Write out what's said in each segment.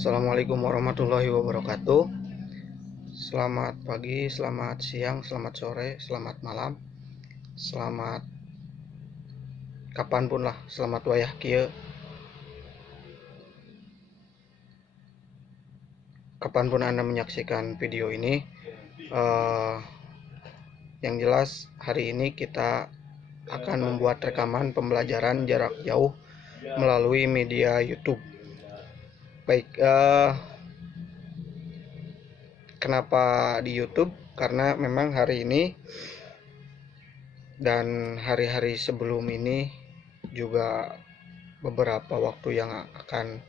Assalamualaikum warahmatullahi wabarakatuh. Selamat pagi, selamat siang, selamat sore, selamat malam, selamat kapanpun lah, selamat wayah kieu. Kapanpun Anda menyaksikan video ini, yang jelas hari ini kita akan membuat rekaman pembelajaran jarak jauh melalui media YouTube. Baik, kenapa di YouTube? Karena memang hari ini dan hari-hari sebelum ini juga beberapa waktu yang akan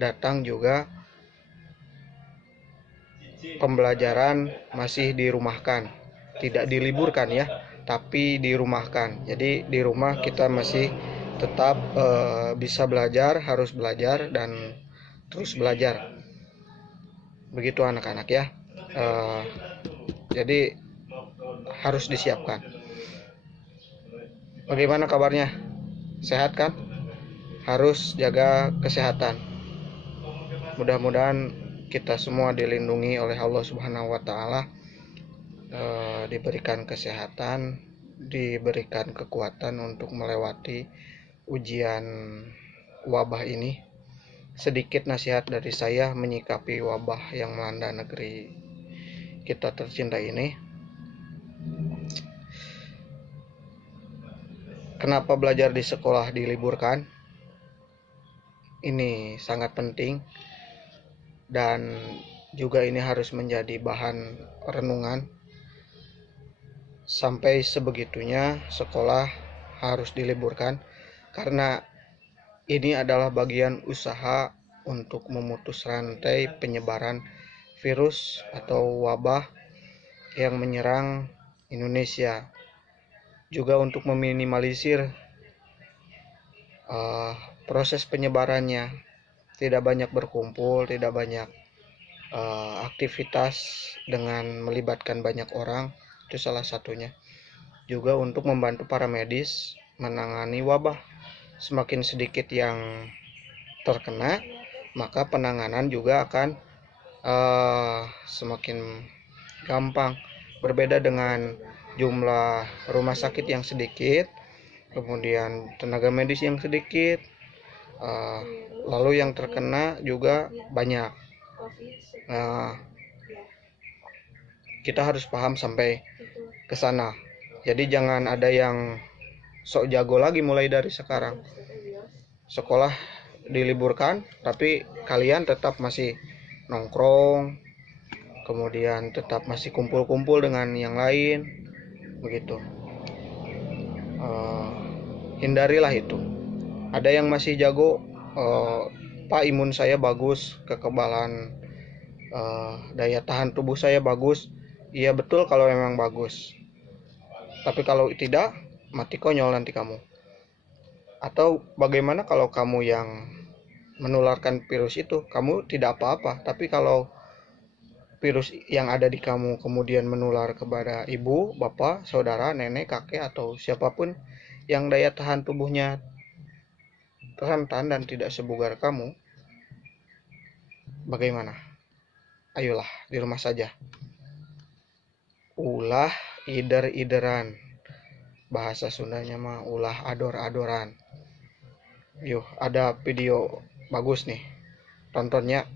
datang juga pembelajaran masih dirumahkan, tidak diliburkan ya, tapi dirumahkan. Jadi di rumah kita masih tetap bisa belajar, harus belajar dan terus belajar. Begitu anak-anak ya. Jadi harus disiapkan. Bagaimana kabarnya? Sehat kan? Harus jaga kesehatan. Mudah-mudahan kita semua dilindungi oleh Allah Subhanahu wa Ta'ala, diberikan kesehatan, diberikan kekuatan untuk melewati ujian wabah ini. Sedikit nasihat dari saya menyikapi wabah yang melanda negeri kita tercinta ini. Kenapa belajar di sekolah diliburkan? Ini sangat penting dan juga ini harus menjadi bahan renungan. Sampai sebegitunya sekolah harus diliburkan karena ini adalah bagian usaha untuk memutus rantai penyebaran virus atau wabah yang menyerang Indonesia. Juga untuk meminimalisir proses penyebarannya, tidak banyak berkumpul, tidak banyak aktivitas dengan melibatkan banyak orang, itu salah satunya. Juga untuk membantu para medis menangani wabah. Semakin sedikit yang terkena, maka penanganan juga akan semakin gampang. Berbeda dengan jumlah rumah sakit yang sedikit, kemudian tenaga medis yang sedikit, lalu yang terkena juga banyak. Kita harus paham sampai ke sana. Jadi jangan ada yang sok jago lagi mulai dari sekarang. Sekolah diliburkan, tapi kalian tetap masih nongkrong, kemudian tetap masih kumpul-kumpul dengan yang lain, begitu. Hindarilah itu. Ada yang masih jago, Pak, imun saya bagus, kekebalan daya tahan tubuh saya bagus. Iya betul kalau memang bagus. Tapi kalau tidak, mati konyol nanti kamu. Atau bagaimana kalau kamu yang menularkan virus itu, kamu tidak apa-apa. Tapi kalau virus yang ada di kamu kemudian menular kepada ibu, bapak, saudara, nenek, kakek, atau siapapun yang daya tahan tubuhnya rentan dan tidak sebugar kamu, bagaimana? Ayolah, di rumah saja. Ulah ider-ideran. Bahasa Sundanya mah ulah ador-adoran. Yuk, ada video bagus nih. Tontonnya.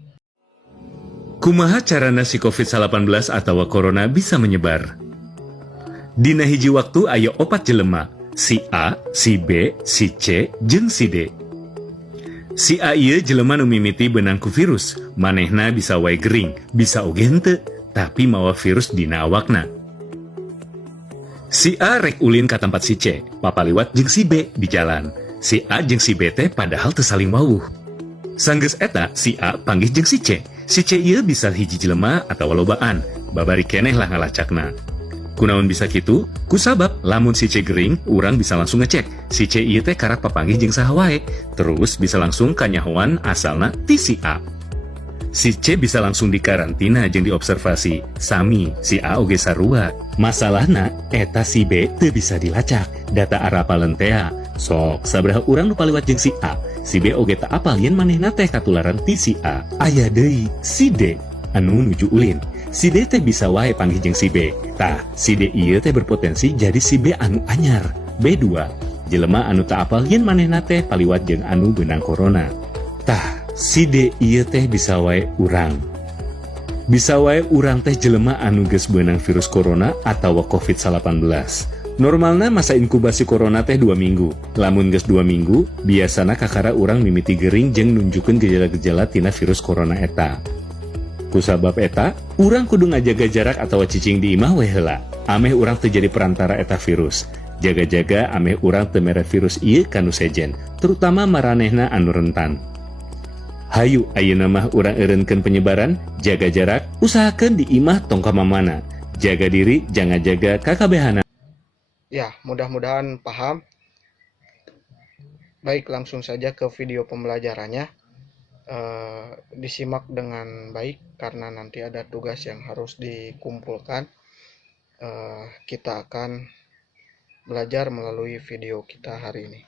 Kumaha carana si COVID-19 atau corona bisa menyebar? Dina hiji waktu aya 4 jelema, si A, si B, si C, jeung si D. Si A ieu jelema nu mimiti beunang ku virus, manehna bisa wae gering, bisa oge henteu, tapi mawa virus dina awakna. Si A rek ulin ka tempat si C, papaliwat jeung si B di jalan. Si A jeung si B teh padahal teu saling wawuh. Sanggeus eta, si A panggih jeung si C. Si C ieu bisa hiji jelema atawa lobaan, babari keneh lah ngalacakna. Kunaon bisa kitu? Kusabab lamun si C gering, urang bisa langsung ngecek. Si C ieu teh karak papanggih jeung saha wae, terus bisa langsung kanyahoan asalna ti si A. Si C bisa langsung dikarantina jeung diobservasi. Sami, si A oge sarua. Masalahna, eta si B teu bisa dilacak. Data arapaleun tea. Sok, sabaraha urang nu paliwat jeung si A, si B oge tak apal yen manehna teh katularan ti si A. Aya deui si D anu nuju ulin. Si D teh bisa wae panggih jeung si B. Tah, si D ieu teh berpotensi jadi si B anu anyar. B2, jelema anu tak apal yen manehna teh paliwat jeung anu beunang corona. Tah, si D ieu teh bisa wae urang. Bisa wae urang teh jelema anu geus beunang virus corona atawa COVID-19. Normalna masa inkubasi corona teh 2 minggu. Lamun geus 2 minggu, biasana kakara urang mimiti gering jeung nunjukeun gejala-gejala tina virus corona eta. Kusabab eta, urang kudu ngajaga jarak atawa cicing di imah we heula. Ameh urang teu jadi perantara eta virus. Jaga-jaga ameh urang teu mere virus ieu kanu sejen, terutama maranehna anu rentan. Hayu ayeuna mah urang eureunkeun penyebaran, jaga jarak, usahakeun di imah tong ka mamana. Jaga diri, jangan jaga kakabehana. Ya, mudah-mudahan paham. Baik, langsung saja ke video pembelajarannya. Disimak dengan baik karena nanti ada tugas yang harus dikumpulkan. Kita akan belajar melalui video kita hari ini.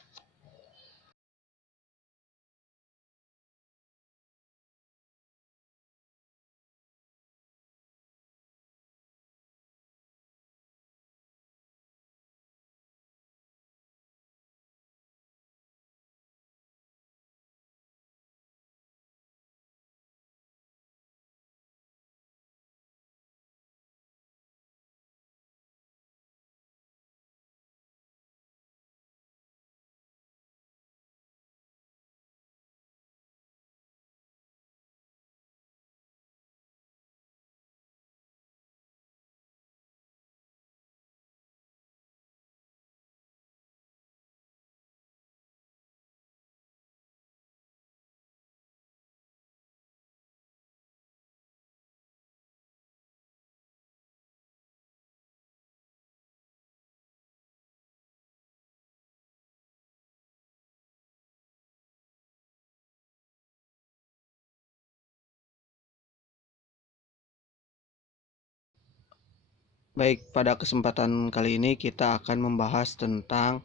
Baik, pada kesempatan kali ini kita akan membahas tentang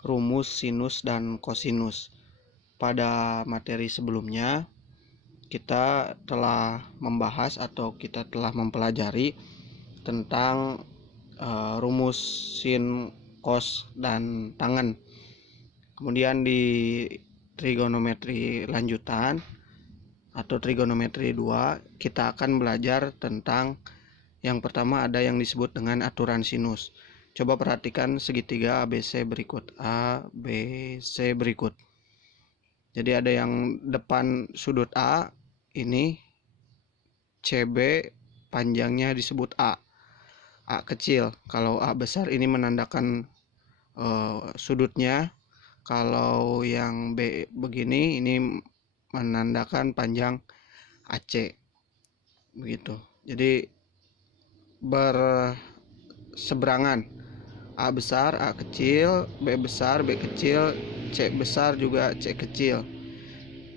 rumus sinus dan kosinus. Pada materi sebelumnya, kita telah membahas atau kita telah mempelajari tentang rumus sin, kos, dan tangen. Kemudian di trigonometri lanjutan atau trigonometri 2, kita akan belajar tentang yang pertama ada yang disebut dengan aturan sinus. Coba perhatikan segitiga ABC berikut. ABC berikut. Jadi ada yang depan sudut A, ini CB panjangnya disebut A. A kecil. Kalau A besar ini menandakan sudutnya. Kalau yang B begini ini menandakan panjang AC. Begitu. Jadi berseberangan, A besar, A kecil, B besar, B kecil, C besar juga C kecil.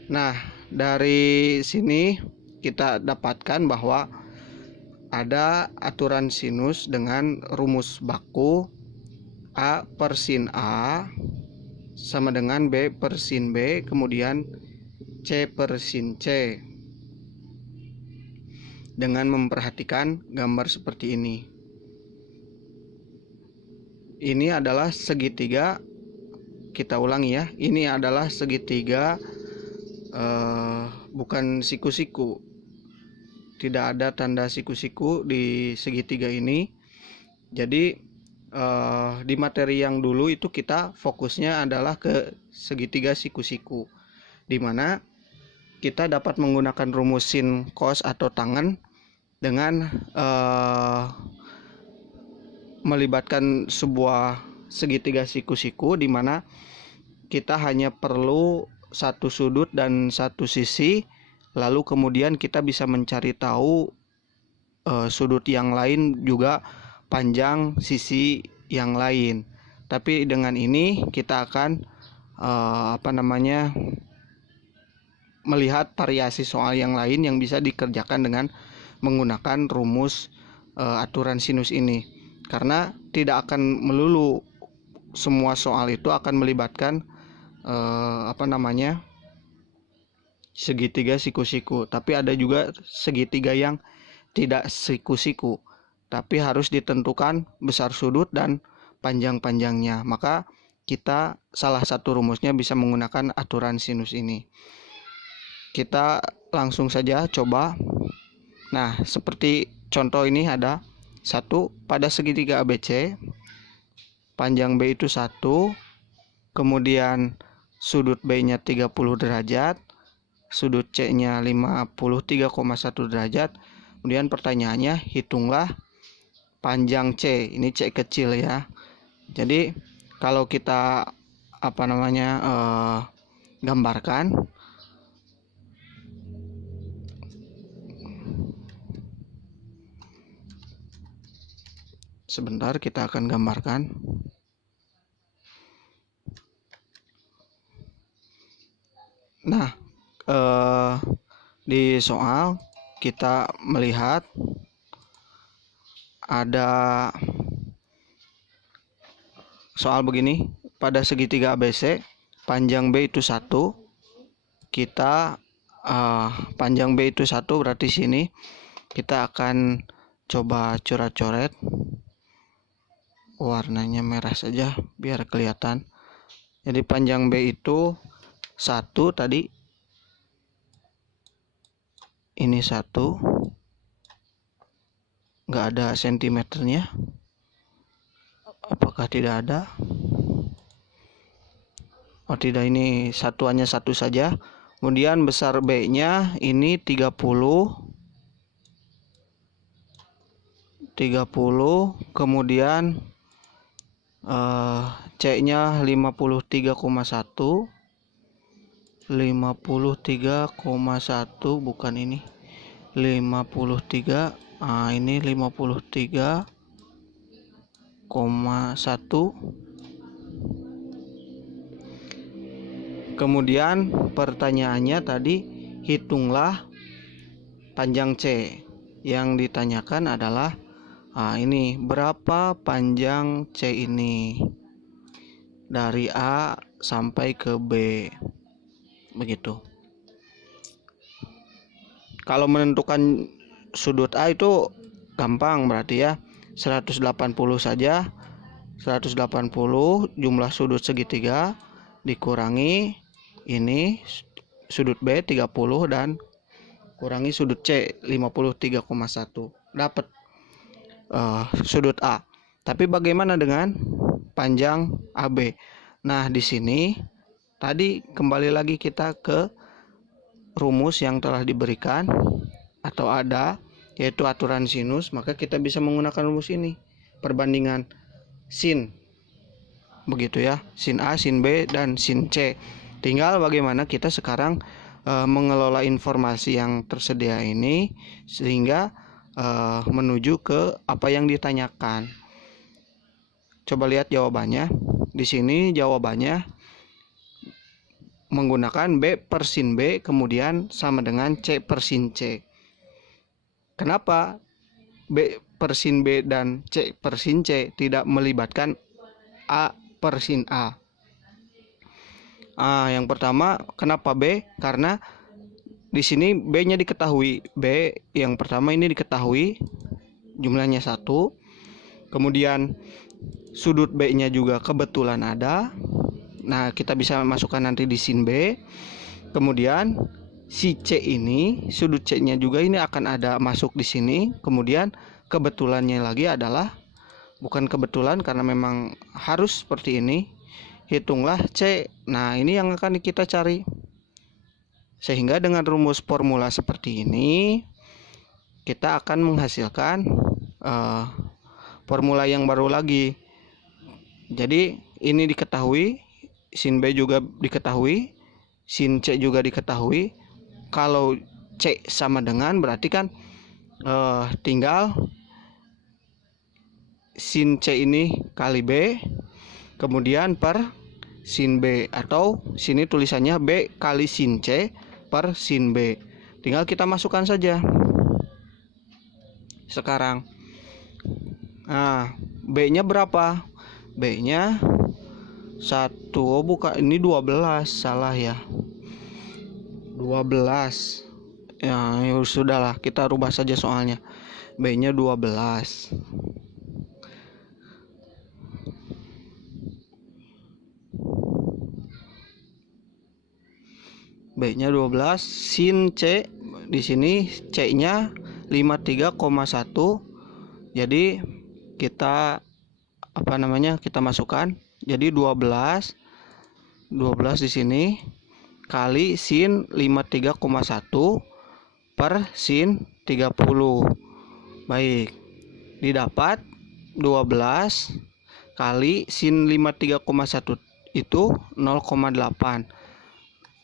Nah, dari sini kita dapatkan bahwa ada aturan sinus dengan rumus baku A per sin A sama dengan B per sin B, kemudian C per sin C. Dengan memperhatikan gambar seperti ini. Ini adalah segitiga, kita ulangi ya, ini adalah segitiga bukan siku-siku. Tidak ada tanda siku-siku di segitiga ini. Jadi di materi yang dulu itu kita fokusnya adalah ke segitiga siku-siku, di mana kita dapat menggunakan rumus sin, kos, atau tangen dengan melibatkan sebuah segitiga siku-siku, di mana kita hanya perlu satu sudut dan satu sisi, lalu kemudian kita bisa mencari tahu sudut yang lain juga panjang sisi yang lain. Tapi dengan ini kita akan melihat variasi soal yang lain yang bisa dikerjakan dengan menggunakan rumus aturan sinus ini. Karena tidak akan melulu semua soal itu akan melibatkan segitiga siku-siku, tapi ada juga segitiga yang tidak siku-siku, tapi harus ditentukan besar sudut dan panjang-panjangnya. Maka kita salah satu rumusnya bisa menggunakan aturan sinus ini. Kita langsung saja coba. Nah, seperti contoh ini ada satu, pada segitiga ABC panjang B itu 1, kemudian sudut B-nya 30 derajat, sudut C-nya 53,1 derajat. Kemudian pertanyaannya, hitunglah panjang C. Ini C kecil ya. Jadi kalau kita gambarkan, sebentar kita akan gambarkan. Nah, di soal kita melihat ada soal begini, pada segitiga ABC panjang B itu 1, kita panjang B itu 1, berarti sini kita akan coba coret-coret, warnanya merah saja biar kelihatan. Jadi panjang B itu 1 tadi, ini 1, nggak ada sentimeternya, apakah tidak ada? Oh tidak, ini satuannya 1 saja. Kemudian besar B nya ini 30, kemudian C nya 53,1, bukan ini 53, ini 53,1. Kemudian pertanyaannya tadi, hitunglah panjang C. Yang ditanyakan adalah ini berapa panjang C ini dari A sampai ke B, begitu. Kalau menentukan sudut A itu gampang, berarti ya 180 saja. 180 jumlah sudut segitiga dikurangi ini sudut B 30 dan kurangi sudut C 53,1, dapat sudut A. Tapi bagaimana dengan panjang AB? Nah, di sini tadi kembali lagi kita ke rumus yang telah diberikan atau ada, yaitu aturan sinus. Maka kita bisa menggunakan rumus ini, perbandingan sin, begitu ya, sin A, sin B, dan sin C. Tinggal bagaimana kita sekarang mengelola informasi yang tersedia ini sehingga menuju ke apa yang ditanyakan. Coba lihat jawabannya. Di sini jawabannya menggunakan B per sin B kemudian sama dengan C per sin C. Kenapa B per sin B dan C per sin C tidak melibatkan A per sin A? Yang pertama, kenapa B? Karena di sini B-nya diketahui. B yang pertama ini diketahui jumlahnya 1. Kemudian sudut B-nya juga kebetulan ada. Nah, kita bisa masukkan nanti di sin B. Kemudian si C ini, sudut C-nya juga ini akan ada masuk di sini. Kemudian kebetulannya lagi adalah, bukan kebetulan karena memang harus seperti ini, hitunglah C. Nah, ini yang akan kita cari. Sehingga dengan rumus formula seperti ini kita akan menghasilkan formula yang baru lagi. Jadi ini diketahui, sin B juga diketahui, sin C juga diketahui. Kalau C sama dengan, berarti kan tinggal sin C ini kali B kemudian per sin B, atau sini tulisannya B kali sin C per sin B. Tinggal kita masukkan saja sekarang. Nah, B nya berapa? B nya 1, oh bukan, ini 12, salah ya. 12. Ya, sudahlah, kita rubah saja soalnya. B-nya 12. B-nya 12, sin C di sini C-nya 53,1. Jadi kita kita masukkan. Jadi 12 di sini kali sin 53,1 per sin 30. Baik. Didapat 12 kali sin 53,1 itu 0,8.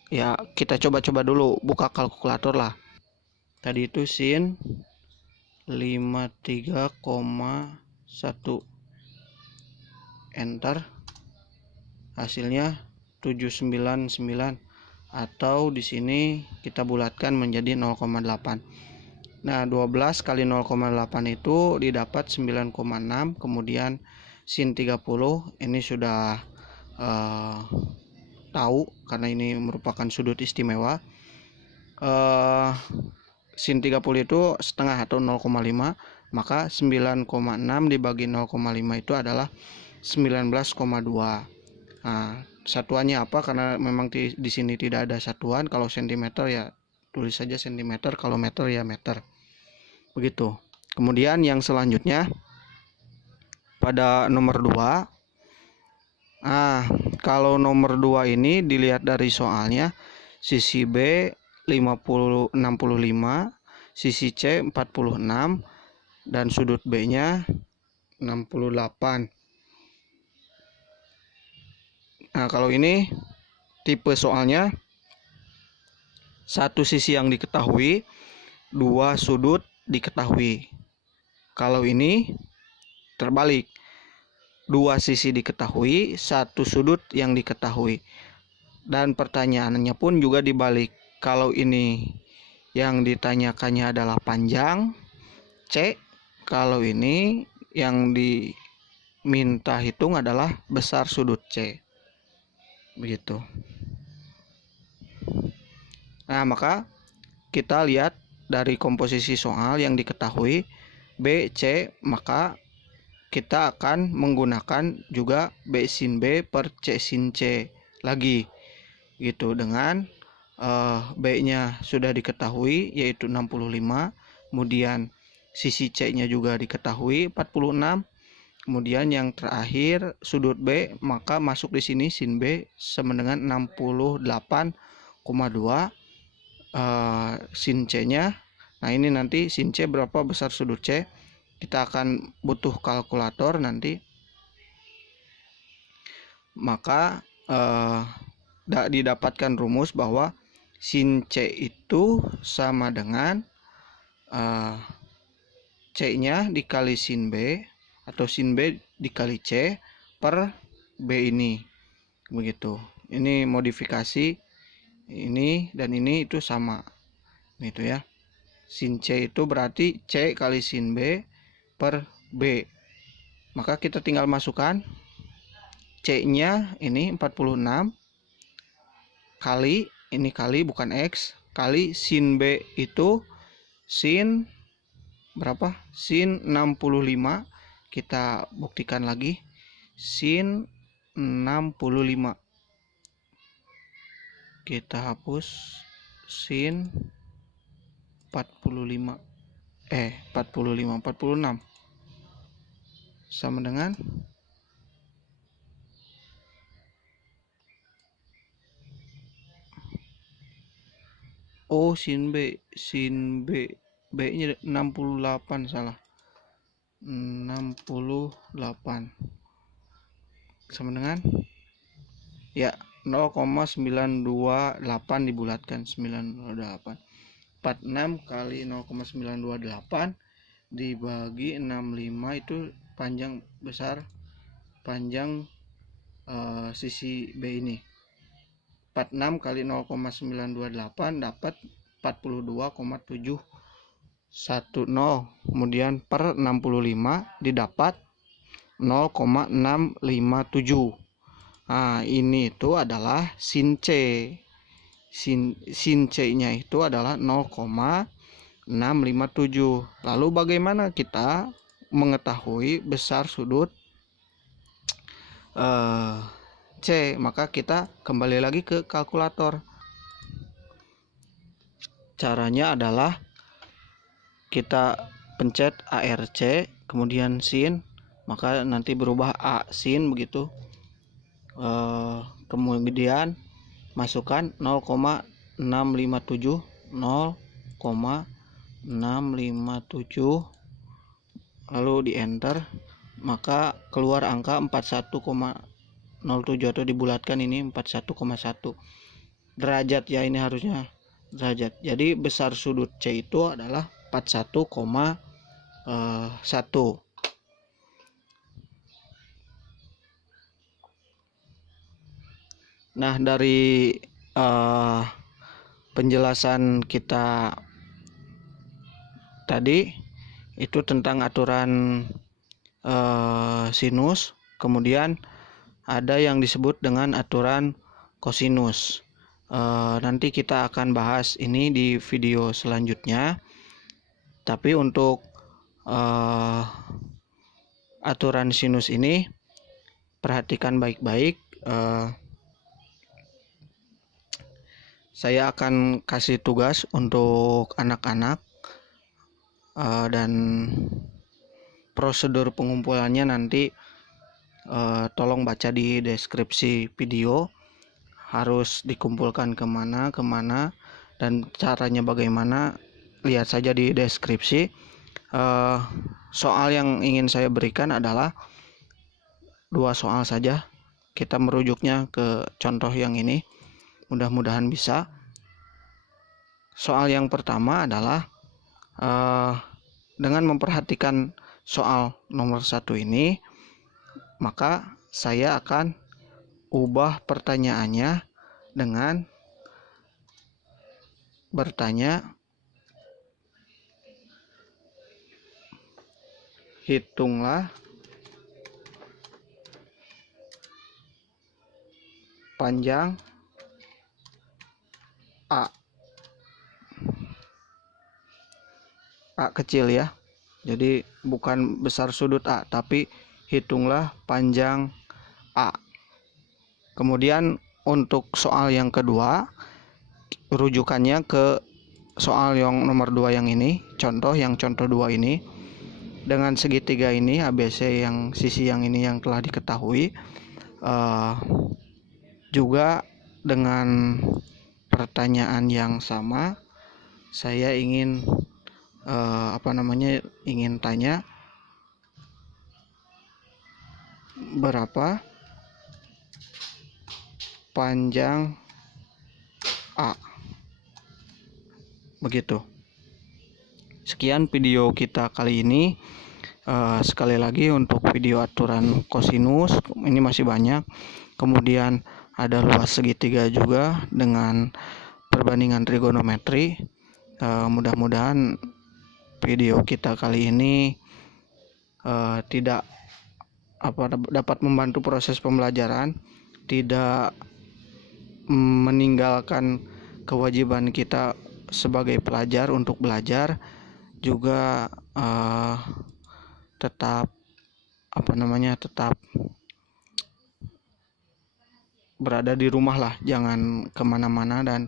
Ya, kita coba-coba dulu, buka kalkulator lah. Tadi itu sin 53,1. Enter. Hasilnya 799, atau di sini kita bulatkan menjadi 0,8. Nah, 12 kali 0,8 itu didapat 9,6. Kemudian sin 30 ini sudah tahu karena ini merupakan sudut istimewa. Sin 30 itu setengah atau 0,5, maka 9,6 dibagi 0,5 itu adalah 19,2. Nah, satuannya apa? Karena memang di sini tidak ada satuan. Kalau sentimeter ya tulis saja sentimeter, kalau meter ya meter. Begitu. Kemudian yang selanjutnya pada nomor 2. Kalau nomor 2 ini dilihat dari soalnya, sisi B 65, sisi C 46, dan sudut B-nya 68. Nah, kalau ini tipe soalnya satu sisi yang diketahui, 2 sudut diketahui. Kalau ini terbalik, 2 sisi diketahui, 1 sudut yang diketahui. Dan pertanyaannya pun juga dibalik. Kalau ini yang ditanyakannya adalah panjang C, kalau ini yang diminta hitung adalah besar sudut C. Begitu. Nah, maka kita lihat dari komposisi soal yang diketahui B, C, maka kita akan menggunakan juga B sin B per C sin C lagi. Gitu, dengan B-nya sudah diketahui yaitu 65, kemudian sisi C-nya juga diketahui 46. Kemudian yang terakhir sudut B, maka masuk di sini sin B sama dengan 68,2 sin C-nya. Nah, ini nanti sin C berapa besar sudut C? Kita akan butuh kalkulator nanti. Maka didapatkan rumus bahwa sin C itu sama dengan C-nya dikali sin B, atau sin B dikali C per B ini. Begitu. Ini modifikasi ini dan ini itu sama. Gitu ya. Sin C itu berarti C kali sin B per B. Maka kita tinggal masukkan C-nya ini 46 kali, ini kali bukan X, kali sin B itu sin berapa? Sin 65. Kita buktikan lagi. Sin 65. Kita hapus sin 46 sama dengan sin B B-nya 68, salah. 68 sama dengan ya 0,928 dibulatkan 928. 46 kali 0,928 dibagi 65 itu panjang besar, panjang sisi B ini. 46 kali 0,928 dapat 42,710. Kemudian per 65 didapat 0,657. Nah, ini itu adalah sin C. Sin C-nya itu adalah 0,657. Lalu bagaimana kita mengetahui besar sudut C? Maka kita kembali lagi ke kalkulator. Caranya adalah kita pencet ARC, kemudian sin, maka nanti berubah A sin begitu. Kemudian masukkan 0,657 lalu di enter, maka keluar angka 41,07 atau dibulatkan ini 41,1 derajat ya, ini harusnya derajat. Jadi besar sudut C itu adalah 41,1. Nah, dari penjelasan kita tadi itu tentang aturan sinus, kemudian ada yang disebut dengan aturan kosinus. Nanti kita akan bahas ini di video selanjutnya. Tapi untuk aturan sinus ini perhatikan baik-baik. Saya akan kasih tugas untuk anak-anak dan prosedur pengumpulannya nanti tolong baca di deskripsi video. Harus dikumpulkan kemana dan caranya bagaimana, lihat saja di deskripsi. Soal yang ingin saya berikan adalah 2 soal saja. Kita merujuknya ke contoh yang ini, mudah-mudahan bisa. Soal yang pertama adalah dengan memperhatikan soal nomor 1 ini, maka saya akan ubah pertanyaannya dengan bertanya, hitunglah panjang A. A kecil ya. Jadi bukan besar sudut A, tapi hitunglah panjang A. Kemudian untuk soal yang kedua, rujukannya ke soal yang nomor 2 yang ini, contoh 2 ini. Dengan segitiga ini ABC yang sisi yang ini yang telah diketahui, juga dengan pertanyaan yang sama, saya ingin ingin tanya berapa panjang A. Begitu. Sekian video kita kali ini. Sekali lagi untuk video aturan kosinus ini masih banyak. Kemudian ada luas segitiga juga dengan perbandingan trigonometri. Mudah-mudahan video kita kali ini dapat membantu proses pembelajaran, tidak meninggalkan kewajiban kita sebagai pelajar untuk belajar, juga tetap berada di rumah lah, jangan kemana-mana, dan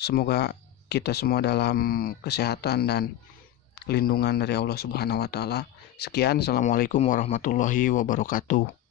semoga kita semua dalam kesehatan dan lindungan dari Allah Subhanahu wa Ta'ala. Sekian, assalamualaikum warahmatullahi wabarakatuh.